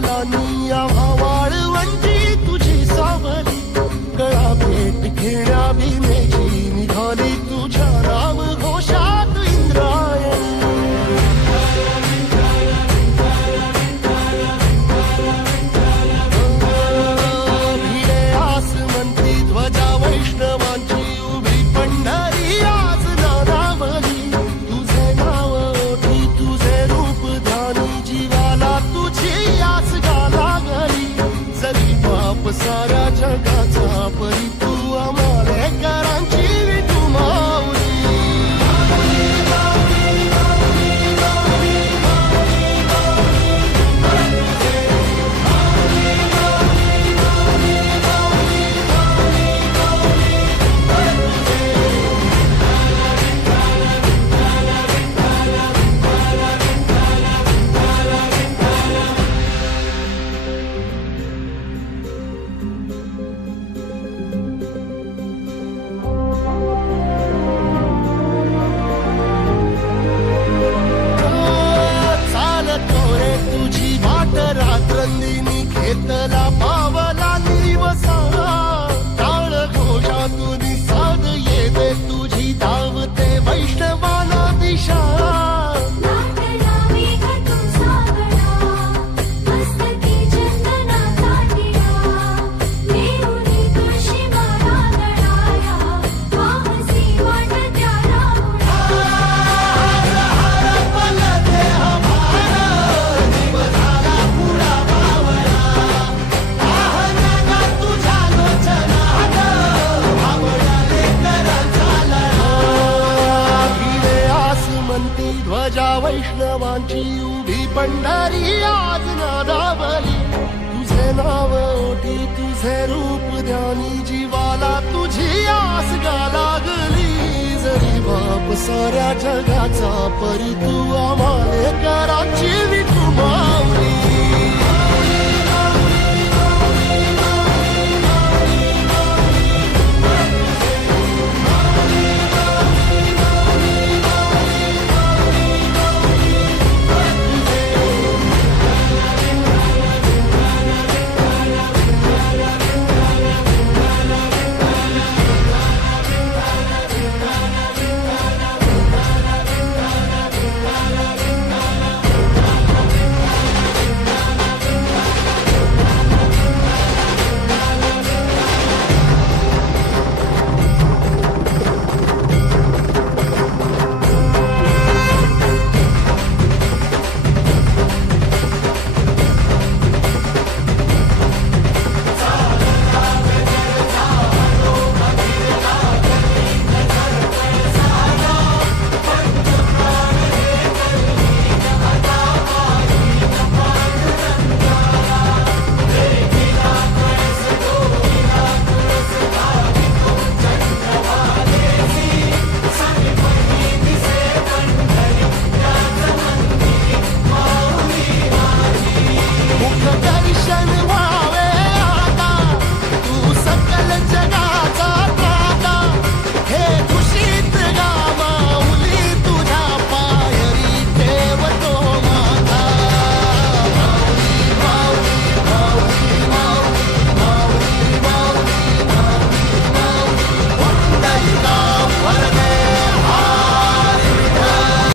पावलांनी आम्हा वाळवंटी तुझी सावली गळा भेट घेण्या भीमेची निघाली तुझ्या नाम घोषात इंद्रायणी भिडे आसमंती ध्वजा वैष्णवांची उभी पंढरी आज नानावली तुझे नाव ओठी तुझे रूप ध्यानी जीवाला तुझी आस गा लागली जरी बाप साऱ्या जगाचा परी तू आमालेकरांची विठू माऊली रात्रंदिनी घेतला पावला दिवसा टाळ घोषातून साध येते तुझी धावते वैष्णवाला दिशा ध्वजा वैष्णवांची उभी पंढरी आज नादावली तुझे नाव ओठी तुझे रूप ध्यानी जीवाला तुझी आस गा लागली जरी बाप साऱ्या जगाचा परी तू आमालेकरांची विठू माऊली